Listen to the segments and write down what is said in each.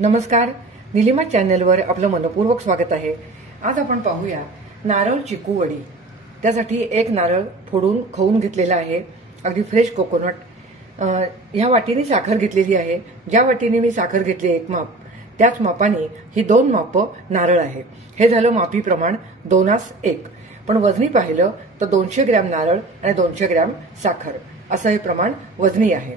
नमस्कार, निलिमा चॅनलवर आपलं मनपूर्वक स्वागत आहे। आज आपण पाहूया नारळ चिकू वडी। त्यासाठी एक नारळ फोडून खवून घेतलेला आहे, अगदी फ्रेश कोकोनट। ह्या वाटीने साखर घेतलेली आहे। ज्या वाटीने मी साखर घेतली एक माप, त्याच मापाने ही 2 माप नारळ आहे। हे झालं मापी प्रमाण 2:1। पण वजनी पाहिलं तर 200 ग्रॅम नारळ आणि 200 ग्रॅम साखर असं हे प्रमाण वजनी आहे।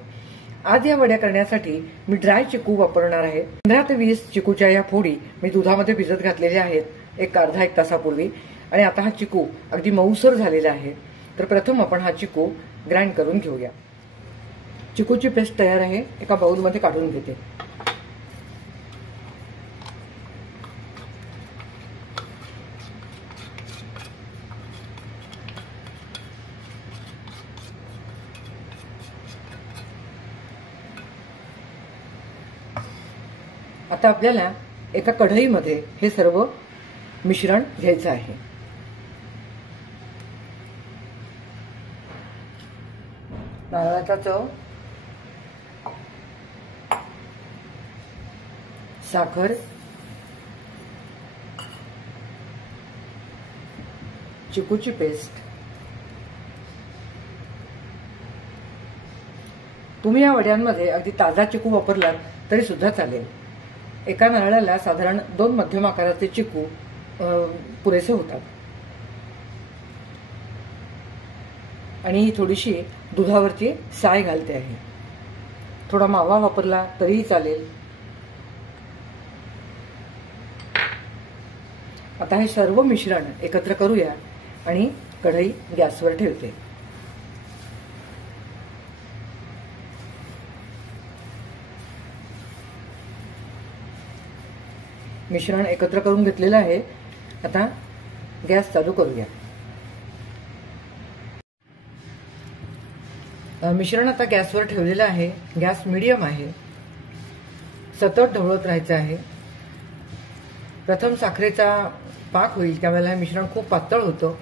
आज या वड्या करण्यासाठी मी ड्राय चिकू वापरणार आहे। 15 ते 20 चिकूच्या या फोडी मी दुधामध्ये भिजत घातलेल्या आहेत एक अर्धा एक तासापूर्वी, आणि आता हा चिकू अगदी मऊसर झालेला आहे। तर प्रथम आपण हा चिकू ग्राइंड करून घेऊया। चिकूची पेस्ट तयार आहे, एका बाउलमध्ये काढून घेते। आता आपल्याला एका कढईमध्ये हे सर्व मिश्रण घ्यायचं आहे। नारळाचा चव, साखर, चिकूची पेस्ट। तुम्ही या वड्यांमध्ये अगदी ताजा चिकू वापरलात तरी सुद्धा चालेल। एका नारळाला साधारण 2 मध्यम आकाराचे चिकू पुरेसे होतात। आणि ही थोडीशी दुधावरची साय घालते आहे। थोडा मावा वापरला तरीही चालेल। आता हे सर्व मिश्रण एकत्र करूया आणि कढई गॅसवर ठेवते। मिश्रण एकत्र करून घेतलेलं आहे। आता गॅस चालू करूया। मिश्रण आता गॅसवर ठेवलेलं आहे। गॅस मीडियम आहे। सतत ढवळत राहायचं आहे। प्रथम साखरेचा पाक होईल त्यावेळेला हे मिश्रण खूप पातळ होतं।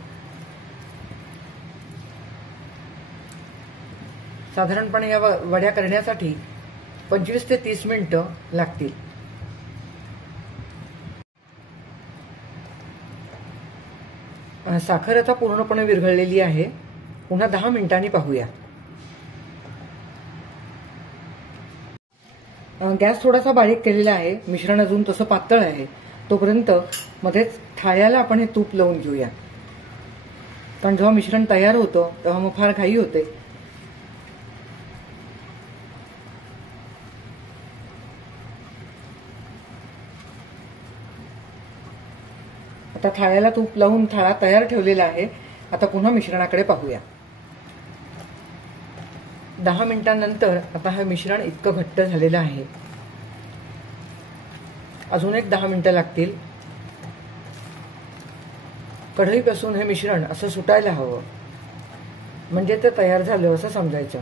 साधारणपणे या वड्या करण्यासाठी 25 ते 30 मिनिटं लागतील। साखर आता पूर्णपणे विरघळलेली आहे। पुन्हा 10 मिनिटांनी पाहूया। गॅस थोडासा बारीक केलेला आहे। मिश्रण अजून तसं पातळ आहे। तोपर्यंत मध्येच थाळ्याला आपण हे तूप लावून घेऊया, कारण जेव्हा मिश्रण तयार होतं तेव्हा मग फार घाई होते। आता थाळ्याला तूप लावून थाळा तयार ठेवलेला आहे। आता पुन्हा मिश्रणाकडे पाहूया। 10 मिनिटांनंतर आता हे मिश्रण इतकं घट्ट झालेलं आहे। अजून एक 10 मिनिटं लागतील। कढईपासून हे मिश्रण असं सुटायला हवं, म्हणजे ते तयार झालं असं समजायचं।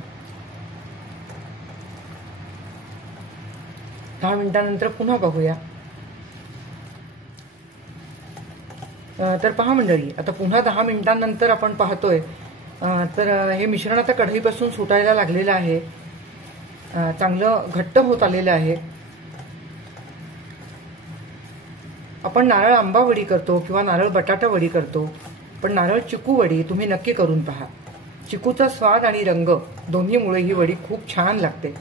10 मिनिटांनंतर पुन्हा पाहूया। तर पहा मंडळी, आता पुन्हा 10 मिनिटांनंतर आपण पाहतोय तर हे मिश्रण आता कढईपासून सुटायला लागलेलं आहे। चांगलं घट्ट होत आलेलं आहे। आपण नारळ आंबा वडी करतो किंवा नारळ बटाटा वडी करतो, पण नारळ चिकू वडी तुम्ही नक्की करून पहा। चिकूचा स्वाद आणि रंग दोन्हीमुळे ही वडी खूप छान लागते।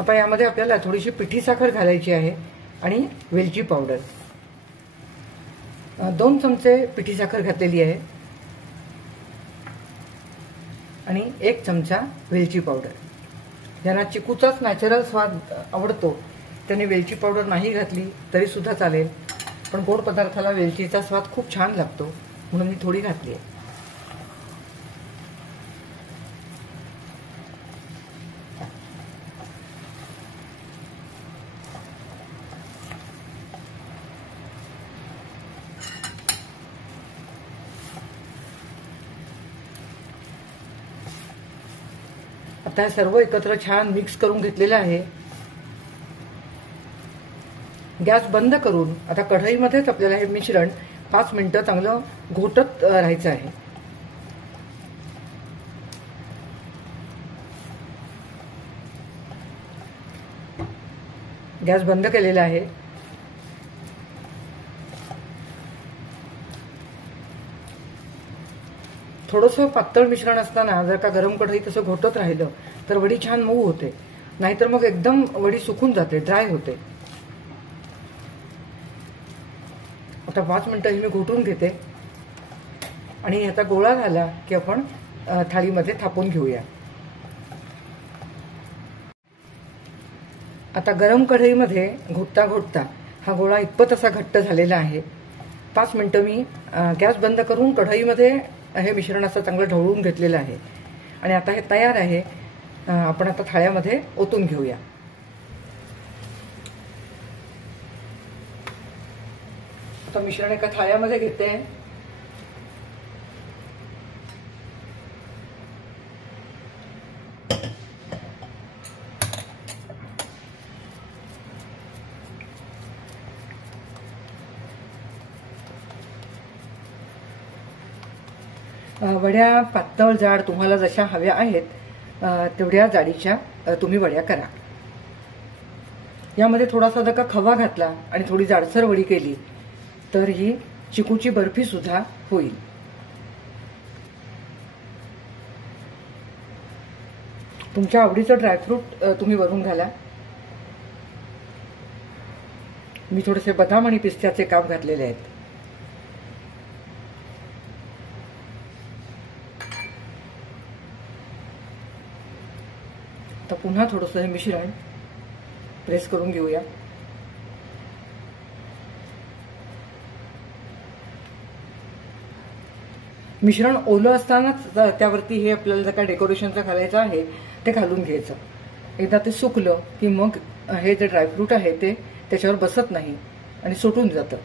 आता यामध्ये आपल्याला थोडीशी पिठी साखर घालायची आहे आणि वेलची पावडर। 2 चमचे पिठी साखर घातलेली आहे आणि 1 चमचा वेलची पावडर। ज्यांना चिकूचाच नॅचरल स्वाद आवडतो त्याने वेलची पावडर नाही घातली तरी सुद्धा चालेल, पण गोड पदार्थाला वेलचीचा स्वाद खूप छान लागतो म्हणून मी थोडी घातली आहे। आता सर्व एकत्र छान मिक्स करून घेतलेलं आहे। गॅस बंद करून आता कढईमध्येच आपल्याला हे मिश्रण 5 मिनिटं चांगलं घोटत राहायचं आहे। गॅस बंद केलेला आहे. थोडंसं पातळ मिश्रण असताना जर का गरम कढईत असं घोटत राहिलं तर वडी छान मऊ होते, नाहीतर मग एकदम वडी सुकून जाते, ड्राय होते. आता 5 मिनिटं ही मी घोटून घेते आणि याचा गोळा झाला की आपण थाळीमध्ये थापून घेऊया. आता गरम कढईमध्ये घोटता घोटता हा गोळा इतपत असा घट्ट झालेला आहे. 5 मिनिटं मी गॅस बंद करून कढईमध्ये हे मिश्रण असं चांगलं ढवळून घेतलेलं आहे आणि आता हे तयार आहे. आपण आता थाळ्यामध्ये ओतून घेऊया. आता मिश्रण एका थाळ्यामध्ये घेते. वड्या पातळ जाड तुम्हाला जशा हव्या आहेत तेवढ्या जाडीच्या तुम्ही वड्या करा. यामध्ये थोडासा जर का खवा घातला आणि थोडी जाडसर वडी केली तर ही चिकूची बर्फी सुद्धा होईल. तुमच्या आवडीचं ड्रायफ्रूट तुम्ही वरून घाला. मी थोडेसे बदाम आणि पिस्त्याचे काप घातलेले आहेत. तर पुन्हा थोडंसं हे मिश्रण प्रेस करून घेऊया. मिश्रण ओलं असतानाच त्यावरती हे आपल्याला जर काय डेकोरेशनचं घालायचं आहे ते घालून घ्यायचं. एकदा ते सुकलं की मग हे जे ड्रायफ्रूट आहे ते त्याच्यावर बसत नाही आणि सुटून जातं.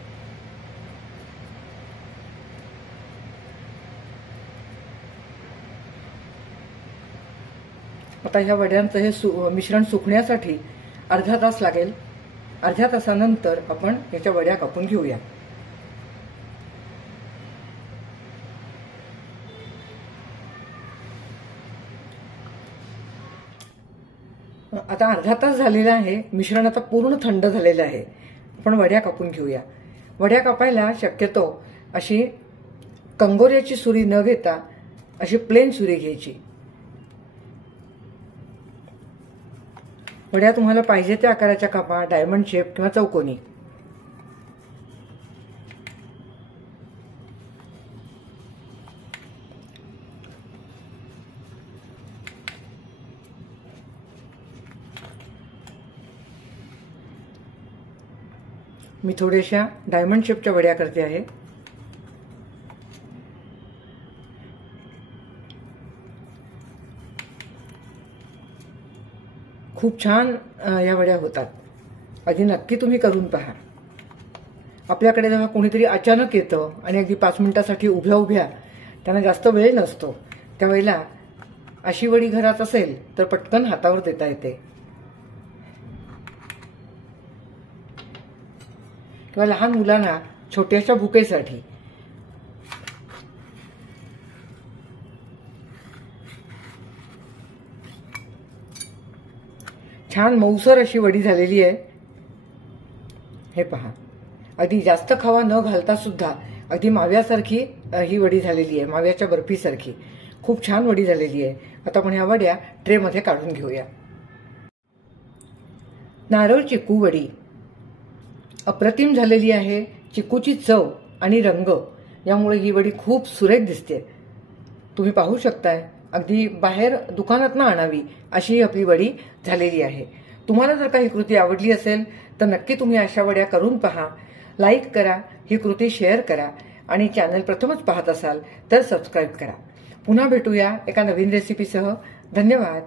आता ह्या वड्यांचं हे मिश्रण सुकण्यासाठी अर्धा तास लागेल. अर्ध्या तासानंतर आपण याच्या वड्या कापून घेऊया. आता अर्धा तास झालेला आहे. मिश्रण आता पूर्ण थंड झालेलं आहे. आपण वड्या कापून घेऊया. वड्या कापायला शक्यतो अशी कंगोऱ्याची सुरी न घेता अशी प्लेन सुरी घ्यायची. वड्या तुम्हाला पाहिजे त्या आकाराच्या कापा, डायमंड शेप किंवा चौकोनी. मी थोड्याशा डायमंड शेपच्या वड्या करते आहे. खूप छान या वड्या होतात. आधी नक्की तुम्ही करून पहा. आपल्याकडे जेव्हा कोणीतरी अचानक येतं आणि अगदी 5 मिनिटासाठी उभ्या उभ्या त्यांना जास्त वेळ नसतो, त्यावेळेला अशी वडी घरात असेल तर पटकन हातावर देता येते. किंवा लहान मुलांना छोट्याशा भुकेसाठी. छान मऊसर अशी वडी झालेली आहे. हे पहा, अगदी जास्त खवा न घालता सुद्धा अगदी माव्यासारखी ही वडी झालेली आहे, माव्याच्या बर्फीसारखी. खूप छान वडी झालेली आहे. आता आपण ह्या वड्या ट्रेमध्ये काढून घेऊया. नारळ चिकू वडी अप्रतिम झालेली आहे. चिकूची चव आणि रंग यामुळे ही वडी खूप सुरेख दिसते. तुम्ही पाहू शकताय, अगदी बाहेर दुकानात ना आणावी अशी आपली वडी झालेली आहे. तुम्हाला जर का ही कृती आवडली असेल तर नक्की तुम्ही अशा वड्या करून पहा. लाईक करा, ही कृती शेअर करा आणि चॅनल प्रथमच पाहत असाल तर सबस्क्राईब करा. पुन्हा भेटूया एका नवीन रेसिपीसह. धन्यवाद.